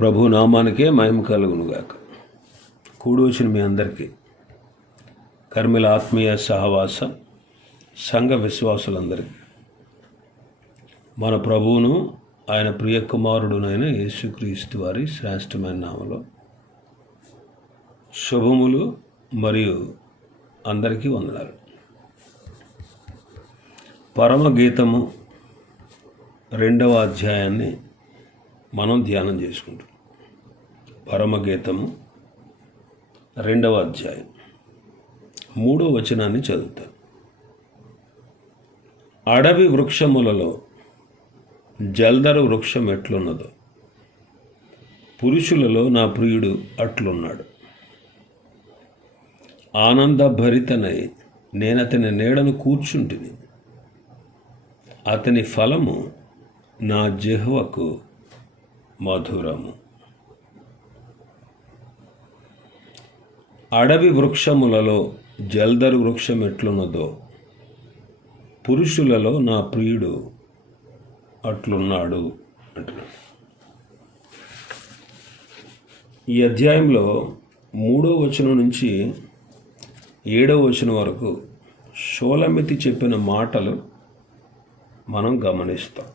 ప్రభు నామానికే మహిమ కలుగునుగాక. కూడి వచ్చిన మీ అందరికీ కర్మిల ఆత్మీయ సహవాస సంఘ విశ్వాసులందరికీ మన ప్రభువును ఆయన ప్రియ కుమారుడునైన యేసుక్రీస్తు వారి శ్రేష్టమైన నామలో శుభములు మరియు అందరికీ వందనాలు. పరమగీతము రెండవ అధ్యాయాన్ని మనం ధ్యానం చేసుకుంటాం పరమగీతము రెండవ అధ్యాయం. మూడో వచనాన్ని చదువుతాను. అడవి వృక్షములలో జల్దరు వృక్షం ఎట్లున్నదో పురుషులలో నా ప్రియుడు అట్లున్నాడు. ఆనందభరితనై నేనతని నీడను కూర్చుంటిని. అతని ఫలము నా జిహ్వకు మధురము. అడవి వృక్షములలో జల్దరు వృక్షం ఎట్లున్నదో పురుషులలో నా ప్రియుడు అట్లున్నాడు అంటున్నాడు. ఈ అధ్యాయంలో మూడో వచనం నుంచి ఏడో వచనం వరకు షోలమితి చెప్పిన మాటలు మనం గమనిస్తాం.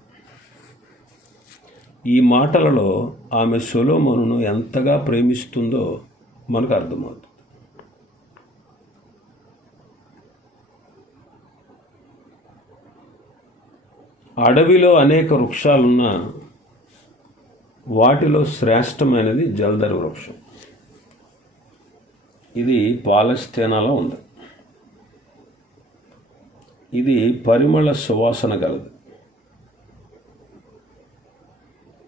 ఈ మాటలలో ఆమె సొలోమోను ఎంతగా ప్రేమిస్తుందో మనకు అర్థమవుతుంది. అడవిలో అనేక వృక్షాలున్న వాటిలో శ్రేష్టమైనది జల్దరి వృక్షం. ఇది పాలస్తీనాలో ఉంది. ఇది పరిమళ సువాసన గలదు.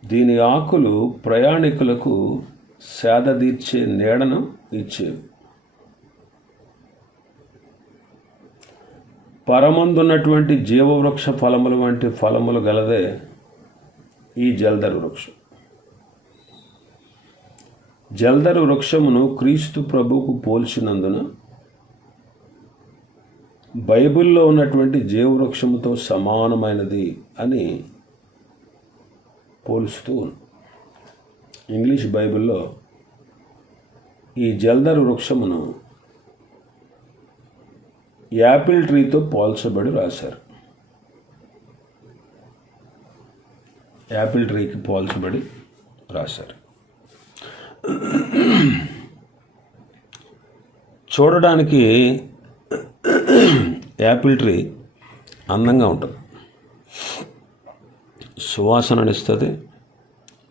దీని ఆకులు ప్రయాణికులకు సేదదీర్చే నీడను ఇచ్చేవి. పరమందున్నటువంటి జీవవృక్ష ఫలములు వంటి ఫలములు గలదే ఈ జల్దర్ వృక్షం. జల్దర్ వృక్షమును క్రీస్తు ప్రభువుకు పోల్చినందున బైబిల్లో ఉన్నటువంటి జీవవృక్షముతో సమానమైనది అని పోలుస్తూ ఇంగ్లీష్ బైబిల్లో ఈ జల్దర్ వృక్షమును యాపిల్ ట్రీతో పోల్చబడి రాశారు. యాపిల్ ట్రీకి పోల్చబడి రాశారు. చూడడానికి యాపిల్ ట్రీ అందంగా ఉంటుంది. సువాసననిస్తుంది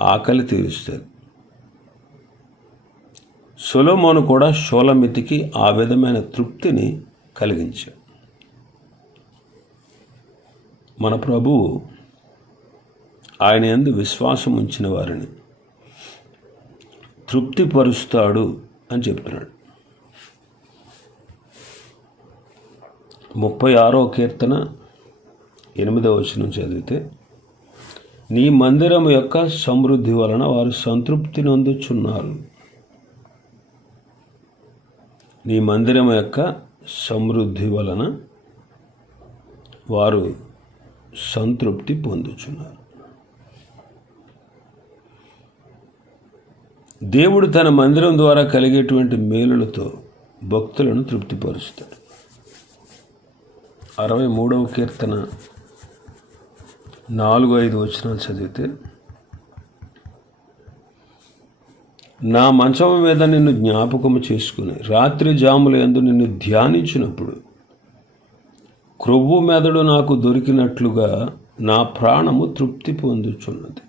ఆకలి తీరుస్తుంది. సొలోమోను కూడా షోలమితికి ఆ విధమైన తృప్తిని కలిగించాడు మన ప్రభువు ఆయన ఎందు విశ్వాసం ఉంచిన వారిని తృప్తిపరుస్తాడు అని చెప్తున్నాడు. ముప్పై ఆరో కీర్తన ఎనిమిదవ వచనం చదివితే నీ మందిరం యొక్క సమృద్ధి వలన వారు సంతృప్తి నొందుచున్నారు. నీ మందిరం యొక్క సమృద్ధి వలన వారు సంతృప్తి పొందుచున్నారు. దేవుడు తన మందిరం ద్వారా కలిగేటువంటి మేలులతో భక్తులను తృప్తిపరుస్తాడు. అరవై మూడవ కీర్తన నాలుగు ఐదు వచనాలు చదివితే నా మంచం మీద నిన్ను జ్ఞాపకము చేసుకుని రాత్రి జాముల ఎందు నిన్ను ధ్యానించినప్పుడు క్రొవ్వు మెదడు నాకు దొరికినట్లుగా నా ప్రాణము తృప్తి పొందుచున్నది.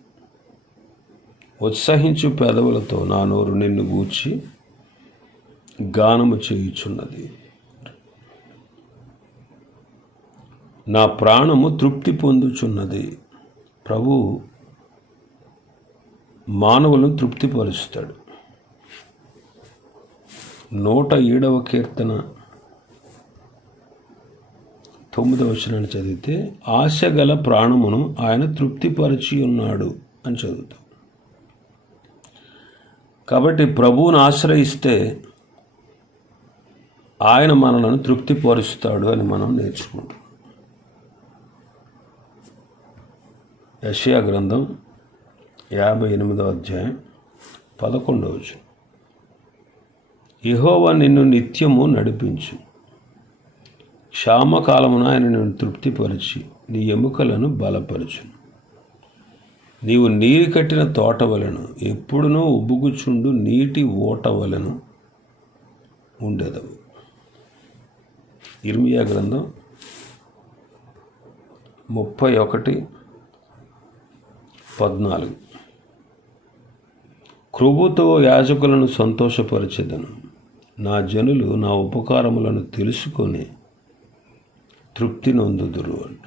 ఉత్సహించు పెదవులతో నా నోరు నిన్ను గూర్చి గానము చేయుచున్నది. నా ప్రాణము తృప్తి పొందుచున్నది. ప్రభు మానవులను తృప్తిపరుస్తాడు. నూట ఏడవ కీర్తన తొమ్మిదవ వచనాన్ని చదివితే ఆశ గల ప్రాణమును ఆయన తృప్తిపరిచి ఉన్నాడు అని చదువుతాం. కాబట్టి ప్రభువును ఆశ్రయిస్తే ఆయన మనలను తృప్తిపరుస్తాడు అని మనం నేర్చుకుంటాం. యషయా గ్రంథం యాభై ఎనిమిదో అధ్యాయం పదకొండవచ్చు యహోవా నిన్ను నిత్యము నడిపించు. క్షామకాలమున ఆయన నిన్ను తృప్తిపరచి నీ ఎముకలను బలపరచు. నీవు నీరు కట్టిన తోట వలను ఎప్పుడునూ ఉబ్బుగుచుండు నీటి ఓట వలను ఉండేదవు. ఇర్మియా గ్రంథం ముప్పై ఒకటి పద్నాలుగు. కృబుతో యాజకులను సంతోషపరిచేదను. నా జనులు నా ఉపకారములను తెలుసుకొని తృప్తి నొందుదురు అంట.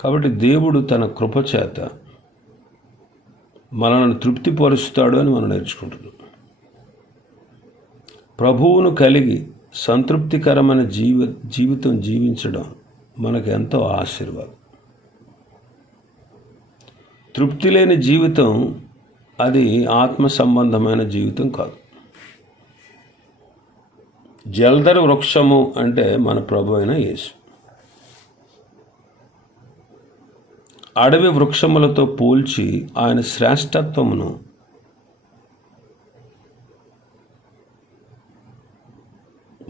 కాబట్టి దేవుడు తన కృపచేత మనల్ని తృప్తిపరుస్తాడు అని మనం నేర్చుకుంటున్నాం. ప్రభువును కలిగి సంతృప్తికరమైన జీవ జీవితం జీవించడం మనకు ఎంతో ఆశీర్వాదం. తృప్తి లేని జీవితం అది ఆత్మ సంబంధమైన జీవితం కాదు. జలధర వృక్షము అంటే మన ప్రభు అయిన యేసు. అడవి వృక్షములతో పోల్చి ఆయన శ్రేష్టత్వమును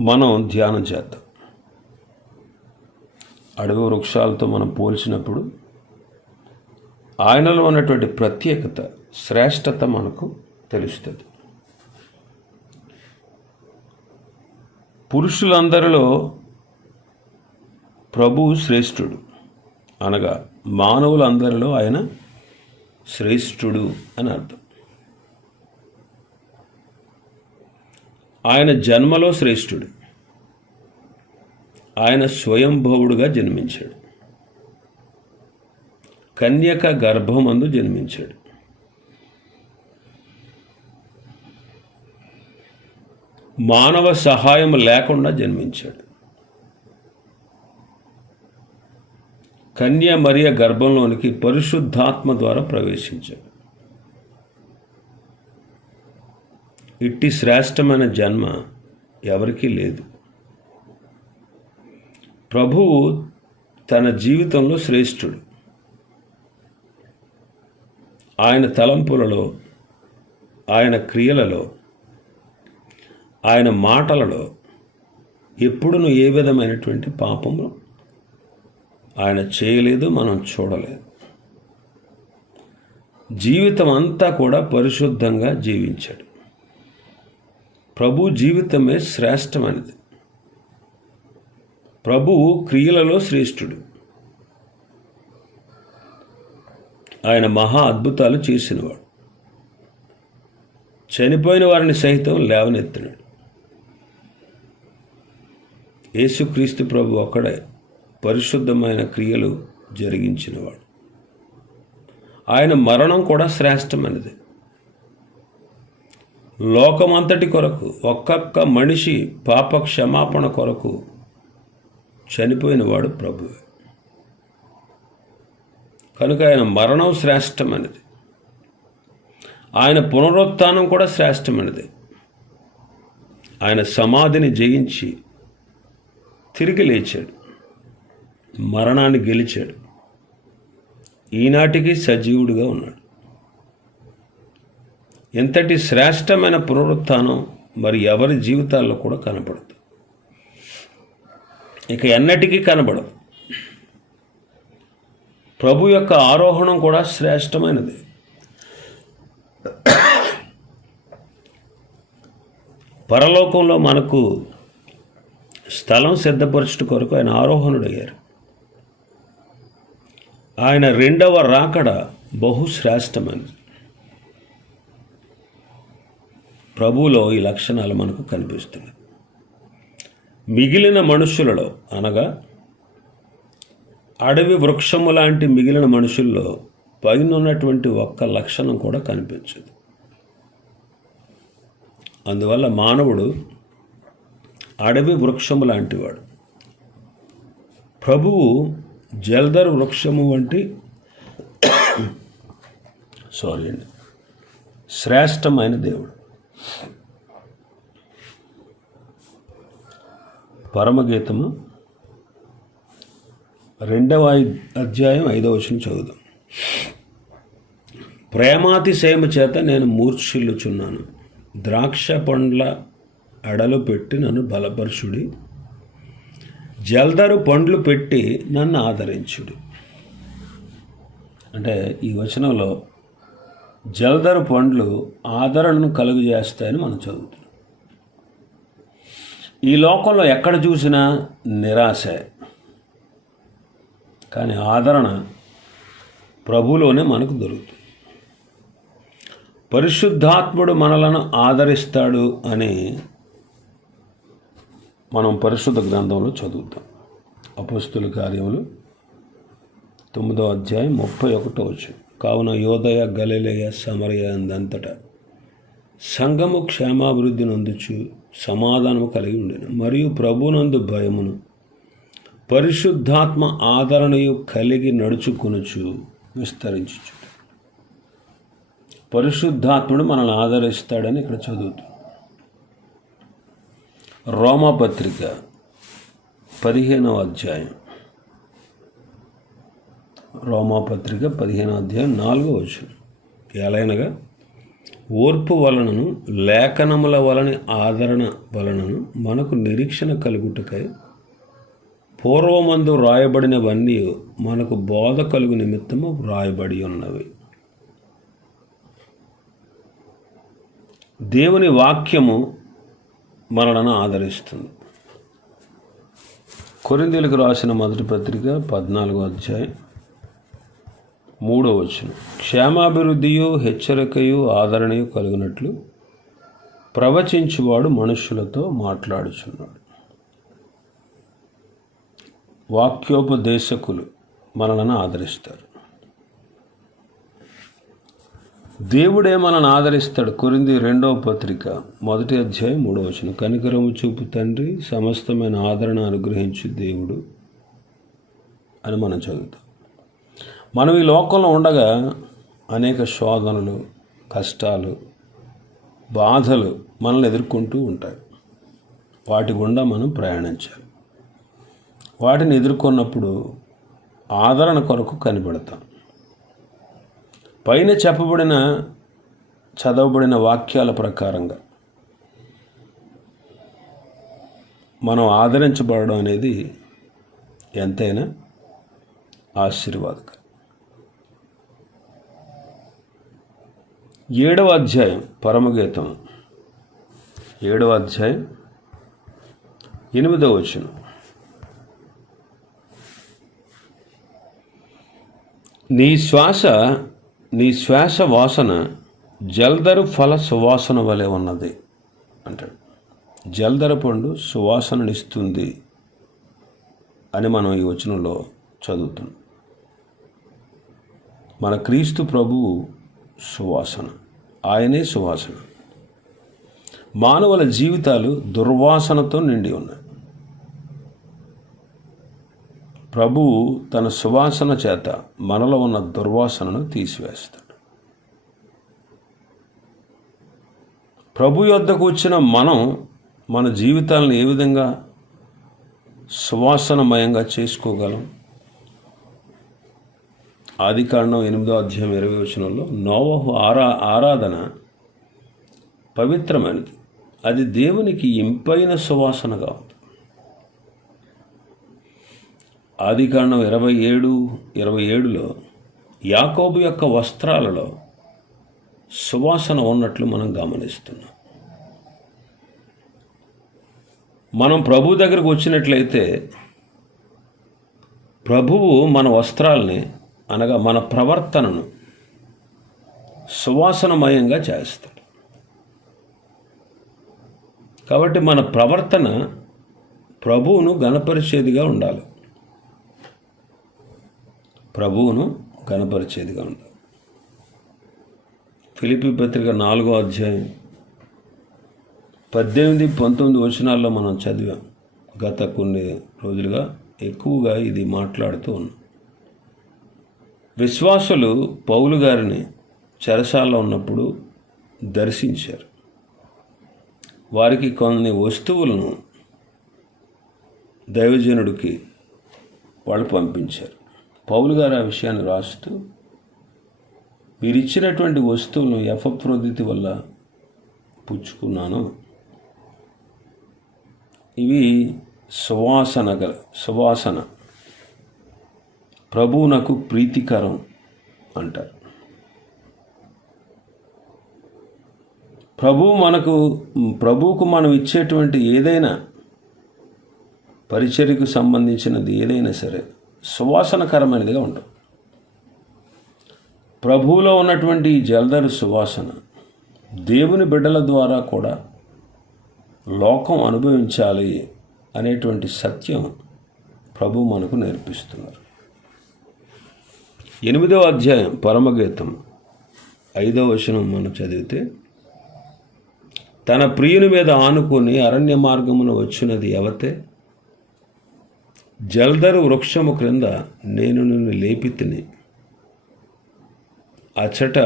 మనం ధ్యానం చేద్దాం. అడవి వృక్షాలతో మనం పోల్చినప్పుడు ఆయనలో ఉన్నటువంటి ప్రత్యేకత శ్రేష్టత మనకు తెలుస్తుంది. పురుషులందరిలో ప్రభువు శ్రేష్ఠుడు. అనగా మానవులందరిలో ఆయన శ్రేష్ఠుడు అని అర్థం. ఆయన జన్మలో శ్రేష్ఠుడు. ఆయన స్వయంభవుడుగా జన్మించాడు. కన్యక గర్భమందు జన్మించాడు. మానవ సహాయం లేకుండా జన్మించాడు. కన్య మరియ గర్భంలోనికి పరిశుద్ధాత్మ ద్వారా ప్రవేశించాడు. ఇట్టి శ్రేష్టమైన జన్మ ఎవరికీ లేదు. ప్రభువు తన జీవితంలో శ్రేష్ఠుడు. ఆయన తలంపులలో ఆయన క్రియలలో ఆయన మాటలలో ఎప్పుడును ఏ విధమైనటువంటి పాపము ఆయన చేయలేదు మనం చూడలేదు. జీవితం అంతా కూడా పరిశుద్ధంగా జీవించాడు. ప్రభు జీవితమే శ్రేష్టమైనది. ప్రభువు క్రియలలో శ్రేష్ఠుడు. ఆయన మహా అద్భుతాలు చేసినవాడు. చనిపోయిన వారిని సహితం లేవనెత్తినాడు. యేసుక్రీస్తు ప్రభు ఒక్కడే పరిశుద్ధమైన క్రియలు జరిగించినవాడు. ఆయన మరణం కూడా శ్రేష్టమైనది. లోకమంతటి కొరకు ఒక్కొక్క మనిషి పాప క్షమాపణ కొరకు చనిపోయినవాడు ప్రభువే. కనుక ఆయన మరణం శ్రేష్టమైనది. ఆయన పునరుత్థానం కూడా శ్రేష్టమైనది. ఆయన సమాధిని జయించి తిరిగి లేచాడు. మరణాన్ని గెలిచాడు. ఈనాటికి సజీవుడిగా ఉన్నాడు. ఎంతటి శ్రేష్టమైన పునరుత్థానం మరి ఎవరి జీవితాల్లో కూడా కనపడదు ఇక ఎన్నటికీ కనబడదు. ప్రభు యొక్క ఆరోహణం కూడా శ్రేష్టమైనది. పరలోకంలో మనకు స్థలం సిద్ధపరచుట కొరకు ఆయన ఆరోహణుడయ్యారు. ఆయన రెండవ రాకడ బహుశ్రేష్టమైనది. ప్రభువులో ఈ లక్షణాలు మనకు కనిపిస్తున్నాయి. మిగిలిన మనుషులలో అనగా అడవి వృక్షము లాంటి మిగిలిన మనుషుల్లో పైన ఉన్నటువంటి ఒక్క లక్షణం కూడా కనిపించదు. అందువల్ల మానవుడు అడవి వృక్షము లాంటివాడు. ప్రభువు జల్దర్ వృక్షము వంటి సారీ అండి శ్రేష్టమైన దేవుడు. పరమగీతము రెండవ అధ్యాయం ఐదవ వచనం చదువుదాం. ప్రేమాతిశయము చేత నేను మూర్ఛిల్లుచున్నాను. ద్రాక్ష పండ్ల అడలు పెట్టి నన్ను బలపరుచుడి. జల్దరు పండ్లు పెట్టి నన్ను ఆదరించుడి. అంటే ఈ వచనంలో జల్దరు పండ్లు ఆదరణను కలుగు చేస్తాయని మనం చదువుతున్నాం. ఈ లోకంలో ఎక్కడ చూసినా నిరాశ. కానీ ఆదరణ ప్రభులోనే మనకు దొరుకుతుంది. పరిశుద్ధాత్ముడు మనలను ఆదరిస్తాడు అని మనం పరిశుద్ధ గ్రంథంలో చదువుతాం. అపస్తుల కార్యములు తొమ్మిదో అధ్యాయం ముప్పై ఒకటో వచ్చు కావున యోదయ గలిలయ సమరయ అందంతటా సంఘము క్షేమాభివృద్ధి నందుచు సమాధానము కలిగి ఉండేను. మరియు ప్రభునందు భయమును పరిశుద్ధాత్మ ఆదరణయు కలిగి నడుచుకొనుచు విస్తరించుచు పరిశుద్ధాత్ముడు మనల్ని ఆదరిస్తాడని ఇక్కడ చదువుతాం. రోమపత్రిక పదిహేనవ అధ్యాయం. రోమాపత్రిక పదిహేనవ అధ్యాయం నాలుగో వచనం. ఎలాగనగా ఓర్పు వలనను లేఖనముల వలని ఆదరణ వలనను మనకు నిరీక్షణ కలుగుటకై పూర్వమందు వ్రాయబడినవన్నీ మనకు బోధ కలుగు నిమిత్తము వ్రాయబడి ఉన్నవి. దేవుని వాక్యము మనలను ఆదరిస్తుంది. కొరిందీలకు రాసిన మొదటి పత్రిక పద్నాలుగో అధ్యాయం మూడో వచనం. క్షేమాభివృద్ధియు హెచ్చరికయు ఆదరణయు కలిగినట్లు ప్రవచించువాడు మనుషులతో మాట్లాడుచున్నాడు. వాక్యోపదేశకులు మనలను ఆదరిస్తారు. దేవుడే మనల్ని ఆదరిస్తాడు? కొరింది రెండవ పత్రిక మొదటి అధ్యాయం మూడవ వచనం. కనికరము చూపు తండ్రి సమస్తమైన ఆదరణ అనుగ్రహించు దేవుడు అని మనం చదువుతాం. మనం ఈ లోకంలో ఉండగా అనేక శోధనలు కష్టాలు బాధలు మనల్ని ఎదుర్కొంటూ ఉంటాయి. వాటి గుండా మనం ప్రయాణించాలి. వాటిని ఎదుర్కొన్నప్పుడు ఆదరణ కొరకు కనిపెడతాం. పైన చెప్పబడిన చదవబడిన వాక్యాల ప్రకారంగా మనం ఆదరించబడడం అనేది ఎంతైనా ఆశీర్వాదకరం. ఏడవ అధ్యాయం పరమగీతం. ఏడవ అధ్యాయం ఎనిమిదవ వచనం. నీ శ్వాస నీ శ్వాస వాసన జల్దరు ఫల సువాసన వలె ఉన్నది అంటాడు. జల్దర పండు సువాసననిస్తుంది అని మనం ఈ వచనంలో చదువుతున్నాం. మన క్రీస్తు ప్రభువు సువాసన. ఆయనే సువాసన. మానవుల జీవితాలు దుర్వాసనతో నిండి ఉన్నాయి. ప్రభువు తన సువాసన చేత మనలో ఉన్న దుర్వాసనను తీసివేస్తాడు. ప్రభు యొద్దకు వచ్చిన మనం మన జీవితాలను ఏ విధంగా సువాసనమయంగా చేసుకోగలం? ఆది కాండం ఎనిమిదో అధ్యాయం ఇరవై వచనంలో నోవహు ఆరా ఆరాధన పవిత్రమైనది. అది దేవునికి ఇంపైన సువాసనగా ఉంది. ఆదికాండం ఇరవై ఏడు ఇరవై ఏడులో యాకోబు యొక్క వస్త్రాలలో సువాసన ఉన్నట్లు మనం గమనిస్తున్నాం. మనం ప్రభు దగ్గరకు వచ్చినట్లయితే ప్రభువు మన వస్త్రాలని అనగా మన ప్రవర్తనను సువాసనమయంగా చేస్తాడు. కాబట్టి మన ప్రవర్తన ప్రభువును గణపరిచేదిగా ఉండాలి. ప్రభువును గణపరిచేదిగా ఉండాలి ఫిలిపి పత్రిక నాలుగో అధ్యాయం పద్దెనిమిది పంతొమ్మిది వచనాల్లో మనం చదివాం. గత కొన్ని రోజులుగా ఎక్కువగా ఇది మాట్లాడుతూ ఉన్నాం. విశ్వాసులు పౌలు గారిని చెరసాల్లో ఉన్నప్పుడు దర్శించారు. వారికి కొన్ని వస్తువులను దైవజనుడికి వాళ్ళు పంపించారు. పౌలు గారు ఆ విషయాన్ని రాస్తూ మీరు ఇచ్చినటువంటి వస్తువులను ఎఫప్రోదితి వల్ల పుచ్చుకున్నాను. ఇవి సువాసన గల సువాసన. ప్రభువునకు ప్రీతికరం అంటారు. ప్రభు మనకు ప్రభువుకు మనం ఇచ్చేటువంటి ఏదైనా పరిచర్యకు సంబంధించినది ఏదైనా సరే సువాసనకరమైనదిగా ఉండవు. ప్రభువులో ఉన్నటువంటి జలధరు సువాసన దేవుని బిడ్డల ద్వారా కూడా లోకం అనుభవించాలి అనేటువంటి సత్యం ప్రభు మనకు నేర్పిస్తున్నారు. ఎనిమిదవ అధ్యాయం పరమగీతం ఐదవ వచనం మనం చదివితే తన ప్రియుని మీద ఆనుకొని అరణ్య మార్గమును వచ్చినది ఎవతే? జల్దరు వృక్షము క్రింద నేను నిన్ను లేపితిని. అచ్చట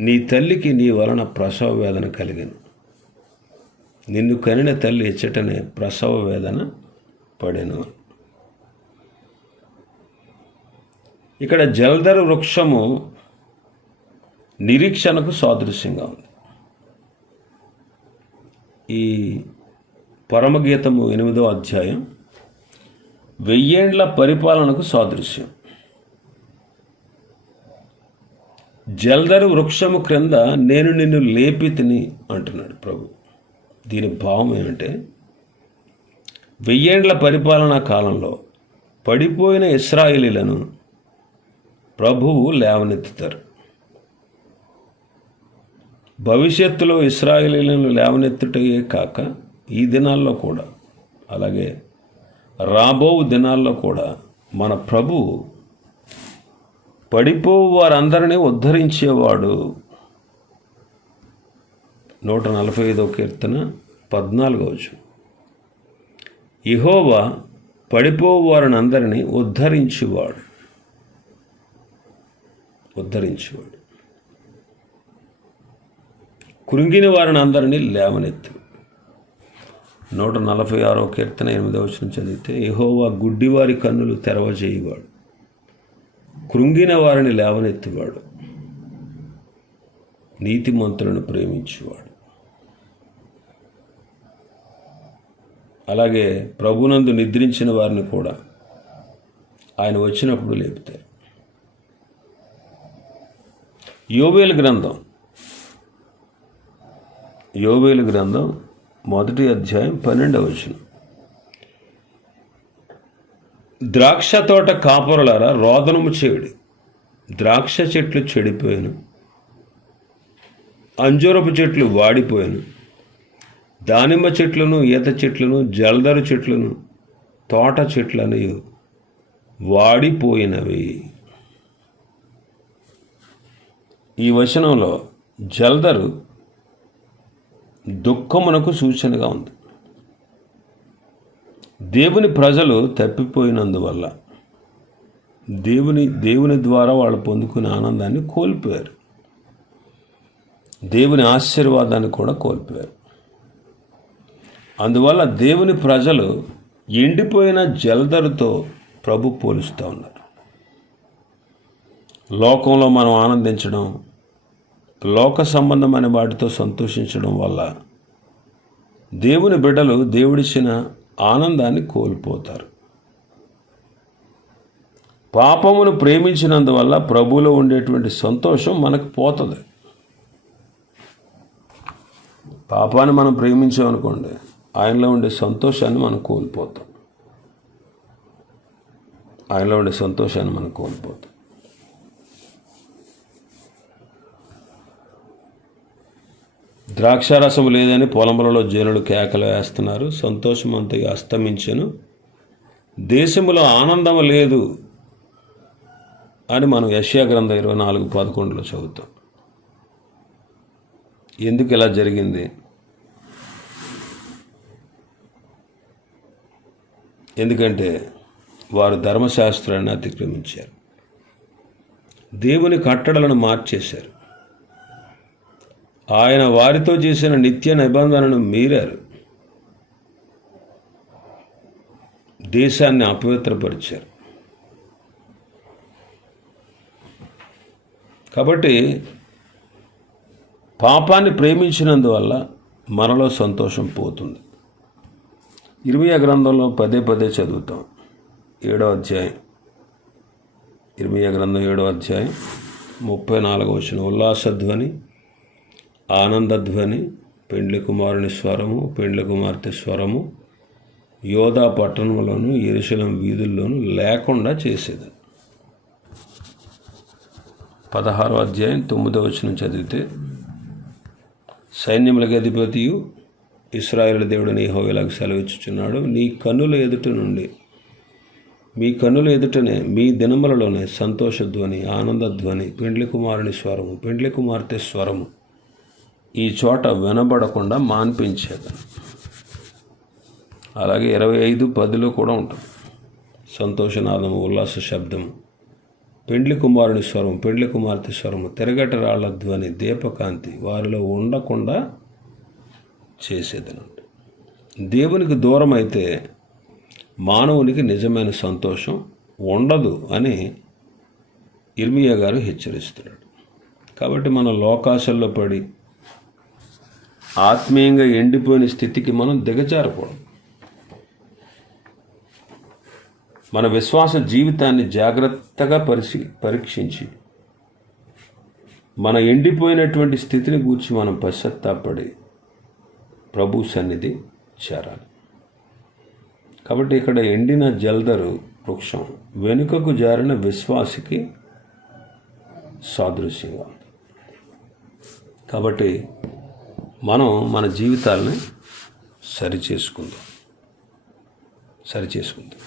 నీ తల్లికి నీ వలన ప్రసవ వేదన కలిగను. నిన్ను కనిన తల్లి ఇచ్చటనే ప్రసవ వేదన పడెను. ఇక్కడ జల్దరు వృక్షము నిరీక్షణకు సాదృశ్యంగా ఉంది. ఈ పరమగీతము ఎనిమిదో అధ్యాయం వెయ్యేండ్ల పరిపాలనకు సాదృశ్యం. జల్దరు వృక్షము క్రింద నేను నిన్ను లేపితిని అంటున్నాడు ప్రభు. దీని భావం ఏమంటే వెయ్యేండ్ల పరిపాలనా కాలంలో పడిపోయిన ఇస్రాయిలీలను ప్రభువు లేవనెత్తుతారు. భవిష్యత్తులో ఇస్రాయిలీలను లేవనెత్తుటయే కాక ఈ దినాల్లో కూడా. అలాగే రాబో దినాల్లో కూడా మన ప్రభు పడిపోవు వారందరినీ ఉద్ధరించేవాడు. నూట నలభై ఐదో కీర్తన పద్నాలుగవచ్చు ఇహోవా పడిపోవు వారిని అందరినీ ఉద్ధరించేవాడు. ఉద్ధరించేవాడు. కృంగిన వారిని అందరినీ లేవనెత్తు. నూట నలభై ఆరో కీర్తన ఎనిమిదవ వచనం చదివితే యహోవా గుడ్డివారి కన్నులు తెరవచేయవాడు కృంగిన వారిని లేవనెత్తివాడు. నీతిమంతులను ప్రేమించేవాడు. అలాగే ప్రభునందు నిద్రించిన వారిని కూడా ఆయన వచ్చినప్పుడు లేపుతారు. యోవేలు గ్రంథం. యోవేలు గ్రంథం మొదటి అధ్యాయం పన్నెండవ వచనం. ద్రాక్ష తోట కాపురలారా రోదనము చేయుడి. ద్రాక్ష చెట్లు చెడిపోయాను. అంజూరపు చెట్లు వాడిపోయాను. దానిమ్మ చెట్లను ఈత చెట్లను జలదరు చెట్లను తోట చెట్లను వాడిపోయినవి. ఈ వచనంలో జలదరు దుఃఖమునకు సూచనగా ఉంది. దేవుని ప్రజలు తప్పిపోయినందువల్ల దేవుని దేవుని ద్వారా వాళ్ళు పొందుకునే ఆనందాన్ని కోల్పోయారు. దేవుని ఆశీర్వాదాన్ని కూడా కోల్పోయారు. అందువల్ల దేవుని ప్రజలు ఎండిపోయిన జలధరతో ప్రభు పోలుస్తూ ఉన్నారు. లోకంలో మనం ఆనందించడం లోక సంబంధమైన వాటితో సంతోషించడం వల్ల దేవుని బిడ్డలు దేవుడిచ్చిన ఆనందాన్ని కోల్పోతారు. పాపమును ప్రేమించినందువల్ల ప్రభువులో ఉండేటువంటి సంతోషం మనకు పోతుంది. పాపాన్ని మనం ప్రేమించామనుకోండి ఆయనలో ఉండే సంతోషాన్ని మనం కోల్పోతాం. ఆయనలో ఉండే సంతోషాన్ని మనం కోల్పోతాం. ద్రాక్షారసం లేదని పొలములలో జనులు కేకలు వేస్తున్నారు. సంతోషం అంతగా అస్తమించను. దేశంలో ఆనందం లేదు అని మనం యశ్యా గ్రంథం ఇరవై నాలుగు పదకొండులో చదువుతాం. ఎందుకు ఇలా జరిగింది? ఎందుకంటే వారు ధర్మశాస్త్రాన్ని అతిక్రమించారు. దేవుని కట్టడలను మార్చేశారు. ఆయన వారితో చేసిన నిత్య నిబంధనను మీరారు. దేశాన్ని అపవిత్రపరిచారు. కాబట్టి పాపాన్ని ప్రేమించినందువల్ల మనలో సంతోషం పోతుంది. ఇరవై గ్రంథంలో పదే పదే చదువుతాం. ఏడో అధ్యాయం. ఇరవై గ్రంథం ఏడో అధ్యాయం ముప్పై నాలుగో వచ్చిన ఉల్లాసధ్వని ఆనందధ్వని పెండ్లి కుమారుని స్వరము పెండ్లి కుమార్తె స్వరము యోధా పట్టణంలోను ఎరుశలం వీధుల్లోనూ లేకుండా చేసేది. పదహారో అధ్యాయం తొమ్మిదో వచనం చదివితే సైన్యములకు అధిపతియు ఇస్రాయేల్ దేవుడిని హోవేలాగా సెలవిచ్చుచున్నాడు నీ కన్నుల ఎదుట నుండి మీ కన్నుల ఎదుటనే మీ దినములలోనే సంతోషధ్వని ఆనందధ్వని పెండ్లి కుమారుని స్వరము పెండ్లి కుమార్తె స్వరము ఈ చోట వినబడకుండా మాన్పించేది. అలాగే ఇరవై ఐదు పదిలో కూడా ఉంటుంది. సంతోషనాదము ఉల్లాస శబ్దము పెండ్లి కుమారుని స్వరం పెండ్లి కుమార్తె స్వరము తిరగట రాళ్ళ ధ్వని దీపకాంతి వారిలో ఉండకుండా చేసేదనండి. దేవునికి దూరం అయితే మానవునికి నిజమైన సంతోషం ఉండదు అని ఇర్మియా గారు హెచ్చరిస్తున్నాడు. కాబట్టి మనం లోకాశల్లో పడి ఆత్మీయంగా ఎండిపోయిన స్థితికి మనం దిగజారకూడదు మన విశ్వాస జీవితాన్ని జాగ్రత్తగా పరిశీ పరీక్షించి మన ఎండిపోయినటువంటి స్థితిని గూర్చి మనం పశ్చత్తాపడి ప్రభు సన్నిధి చేరాలి. కాబట్టి ఇక్కడ ఎండిన జల్దరు వృక్షం వెనుకకు జారిన విశ్వాసికి సాదృశ్యంగా ఉంది. కాబట్టి మనం మన జీవితాలని సరి చేసుకుందాం సరి చేసుకుందాం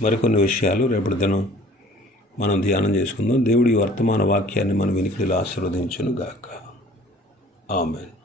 మరికొన్ని విషయాలు రేపటి దినం మనం ధ్యానం చేసుకుందాం. దేవుడి వర్తమాన వాక్యాన్ని మన వినికిడిలో ఆశీర్వదించును గాక ఆమెన్.